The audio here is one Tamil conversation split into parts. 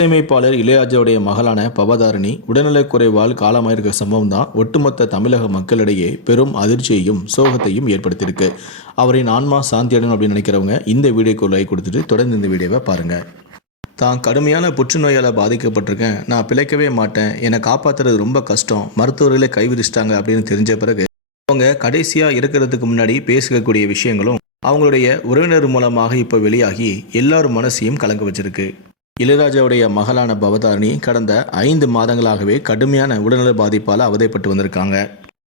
இசையமைப்பாளர் இளையராஜாவுடைய மகளான பவதாரணி உடல்நலக்குறைவால் காலமாயிருக்க சம்பவம் தான் ஒட்டுமொத்த தமிழக மக்களிடையே பெரும் அதிர்ச்சியையும் சோகத்தையும் ஏற்படுத்தியிருக்கு. அவரின் ஆன்மா சாந்தியடையணும் அப்படின்னு நினைக்கிறவங்க இந்த வீடியோக்கு லைக் கொடுத்துட்டு தொடர்ந்து இந்த வீடியோவை பாருங்கள். தான் கடுமையான புற்றுநோயால் பாதிக்கப்பட்டிருக்கேன், நான் பிழைக்கவே மாட்டேன், என்னை காப்பாற்றுறது ரொம்ப கஷ்டம், மருத்துவர்களே கைவிரிச்சிட்டாங்க அப்படின்னு தெரிஞ்ச பிறகு அவங்க கடைசியாக இருக்கிறதுக்கு முன்னாடி பேசக்கூடிய விஷயங்களும் அவங்களுடைய உறவினர் மூலமாக இப்போ வெளியாகி எல்லாரும் மனசையும் கலங்க வச்சிருக்கு. இளையராஜாவுடைய மகளான பவதாரணி கடந்த 5 மாதங்களாகவே கடுமையான உடல்நல பாதிப்பால் அவதைப்பட்டு வந்திருக்காங்க.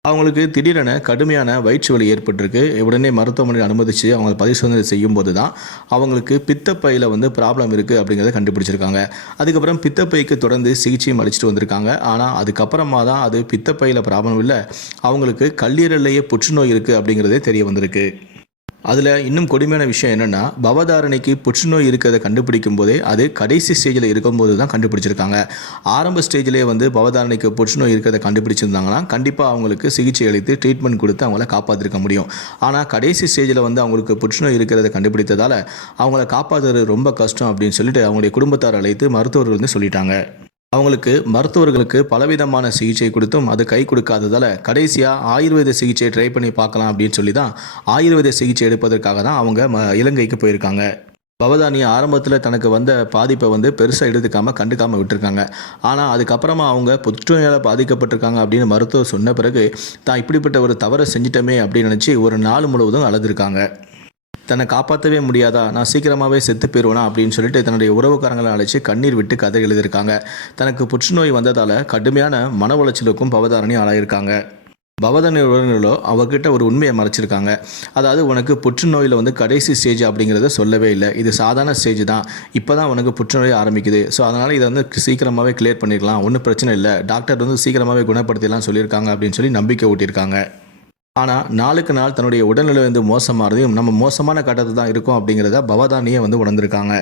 அவங்களுக்கு திடீரென கடுமையான வயிற்று வலி ஏற்பட்டிருக்கு. உடனே மருத்துவமனையில் அனுமதித்து அவங்க பரிசோதனை செய்யும் போது தான் அவங்களுக்கு பித்தப்பையில் ப்ராப்ளம் இருக்குது அப்படிங்கிறத கண்டுபிடிச்சிருக்காங்க. அதுக்கப்புறம் பித்தப்பைக்கு தொடர்ந்து சிகிச்சையும் அளிச்சுட்டு வந்திருக்காங்க. ஆனால் அதுக்கப்புறமா தான் அது பித்தப்பையில் ப்ராப்ளம் இல்லை, அவங்களுக்கு கல்லீரல்லையே புற்றுநோய் இருக்குது அப்படிங்கிறதே தெரிய வந்திருக்கு. அதில் இன்னும் கொடுமையான விஷயம் என்னென்னா, பவதாரணிக்கு புற்றுநோய் இருக்கிறத கண்டுபிடிக்கும் போதே அது கடைசி ஸ்டேஜில் இருக்கும்போது தான் கண்டுபிடிச்சிருக்காங்க. ஆரம்ப ஸ்டேஜிலே பவதாரணிக்கு புற்றுநோய் இருக்கிறத கண்டுபிடிச்சிருந்தாங்கன்னா கண்டிப்பாக அவங்களுக்கு சிகிச்சை அளித்து ட்ரீட்மெண்ட் கொடுத்து அவங்கள காப்பாற்றிருக்க முடியும். ஆனால் கடைசி ஸ்டேஜில் அவங்களுக்கு புற்றுநோய் இருக்கிறத கண்டுபிடித்ததால் அவங்கள காப்பாற்றுறது ரொம்ப கஷ்டம் அப்படின்னு சொல்லிட்டு அவங்களுடைய குடும்பத்தார் அழைத்து மருத்துவர்கள் சொல்லிட்டாங்க. மருத்துவர்களுக்கு பலவிதமான சிகிச்சை கொடுத்தும் அது கை கொடுக்காததால் கடைசியாக ஆயுர்வேத சிகிச்சை ட்ரை பண்ணி பார்க்கலாம் அப்படின்னு சொல்லி தான் ஆயுர்வேத சிகிச்சை எடுப்பதற்காக தான் அவங்க இலங்கைக்கு போயிருக்காங்க. பவதாரணி ஆரம்பத்தில் தனக்கு வந்த பாதிப்பை பெருசாக எடுத்துக்காமல் கண்டுக்காமல் விட்டுருக்காங்க. ஆனால் அதுக்கப்புறமா அவங்க புற்றுநோயால் பாதிக்கப்பட்டிருக்காங்க அப்படின்னு மருத்துவர் சொன்ன பிறகு தான் இப்படிப்பட்ட ஒரு தவறை செஞ்சிட்டோமே அப்படின்னு நினச்சி ஒரு நாள் முழுவதும் அழுதுருக்காங்க. தன்னை காப்பாற்றவே முடியாதா, நான் சீக்கிரமாகவே செத்து போயிடுவேனா அப்படின்னு சொல்லிட்டு தன்னுடைய உறவுக்காரங்களை அழைச்சி கண்ணீர் விட்டு கதை எழுதியிருக்காங்க. தனக்கு புற்றுநோய் வந்ததால் கடுமையான மன உளைச்சலுக்கும் பவதாரணி ஆளாயிருக்காங்க. பவதாரணி உறவினர்களோ அவர்கிட்ட ஒரு உண்மையை மறைச்சிருக்காங்க. அதாவது, உனக்கு புற்றுநோயில் கடைசி ஸ்டேஜ் அப்படிங்கிறத சொல்லவே இல்லை, இது சாதாரண ஸ்டேஜ் தான், இப்போ தான் உனக்கு புற்றுநோய் ஆரம்பிக்குது, ஸோ அதனால் இதை சீக்கிரமாகவே கிளியர் பண்ணிடலாம், ஒன்றும் பிரச்சனை இல்லை, டாக்டர் சீக்கிரமாகவே குணப்படுத்திடலாம் சொல்லியிருக்காங்க அப்படின்னு சொல்லி நம்பிக்கை ஊட்டியிருக்காங்க. ஆனால் நாளுக்கு நாள் தன்னுடைய உடல்நிலை மோசமாகிறதையும் நம்ம மோசமான கட்டத்தை தான் இருக்கும் அப்படிங்கிறத பவதாரணியை உணர்ந்திருக்காங்க.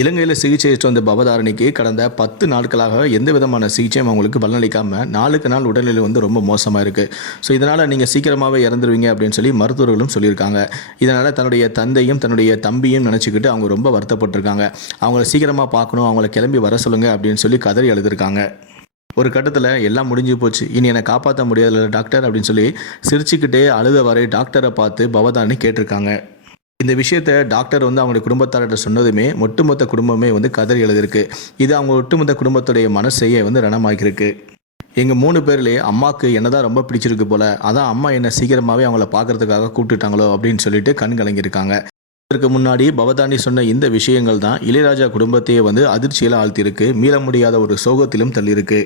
இலங்கையில் சிகிச்சை எடுத்து வந்த பவதாரணிக்கு கடந்த 10 நாட்களாக எந்த விதமான சிகிச்சையும் அவங்களுக்கு பலனளிக்காமல் நாளுக்கு நாள் உடல்நிலை ரொம்ப மோசமாக இருக்குது. ஸோ இதனால் நீங்கள் சீக்கிரமாகவே இறந்துருவீங்க அப்படின்னு சொல்லி மருத்துவர்களும் சொல்லியிருக்காங்க. இதனால் தன்னுடைய தந்தையும் தன்னுடைய தம்பியும் நினச்சிக்கிட்டு அவங்க ரொம்ப வருத்தப்பட்டிருக்காங்க. அவங்கள சீக்கிரமாக பார்க்கணும், அவங்கள கிளம்பி வர சொல்லுங்கள் அப்படின்னு சொல்லி கதறி எழுதியிருக்காங்க. ஒரு கட்டத்தில் எல்லாம் முடிஞ்சு போச்சு, இனி என்னை காப்பாற்ற முடியாதுல்ல டாக்டர் அப்படின்னு சொல்லி சிரிச்சுக்கிட்டே அழுத வரை டாக்டரை பார்த்து பவதாரணி கேட்டிருக்காங்க. இந்த விஷயத்தை டாக்டர் அவங்களுடைய குடும்பத்தார்கிட்ட சொன்னதுமே ஒட்டுமொத்த குடும்பமே கதறி எழுதிருக்கு. இது அவங்க ஒட்டுமொத்த குடும்பத்துடைய மனசையே ரணமாக்கியிருக்கு. எங்கள் 3 பேர்லேயே அம்மாவுக்கு என்னதான் ரொம்ப பிடிச்சிருக்கு போல, அதான் அம்மா என்னை சீக்கிரமாகவே அவங்கள பார்க்கறதுக்காக கூப்பிட்டுட்டாங்களோ அப்படின்னு சொல்லிட்டு கண் கலங்கியிருக்காங்க. இதற்கு முன்னாடி பவதாரணி சொன்ன இந்த விஷயங்கள் தான் இளையராஜா குடும்பத்தையே அதிர்ச்சியில் ஆழ்த்தியிருக்கு, மீள முடியாத ஒரு சோகத்திலும் தள்ளியிருக்கு.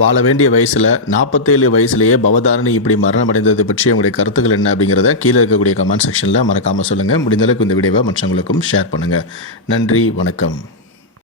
வாழ வேண்டிய வயசில் 47 வயசுலேயே பவதாரணி இப்படி மரணம் அடைந்தது பற்றி உங்களுடைய கருத்துக்கள் என்ன அப்படிங்கிறத கீழே இருக்கக்கூடிய கமெண்ட் செக்ஷனில் மறக்காமல் சொல்லுங்கள். முடிந்தளவுக்கு இந்த வீடியோவை மற்றவங்களுக்கும் ஷேர் பண்ணுங்கள். நன்றி, வணக்கம்.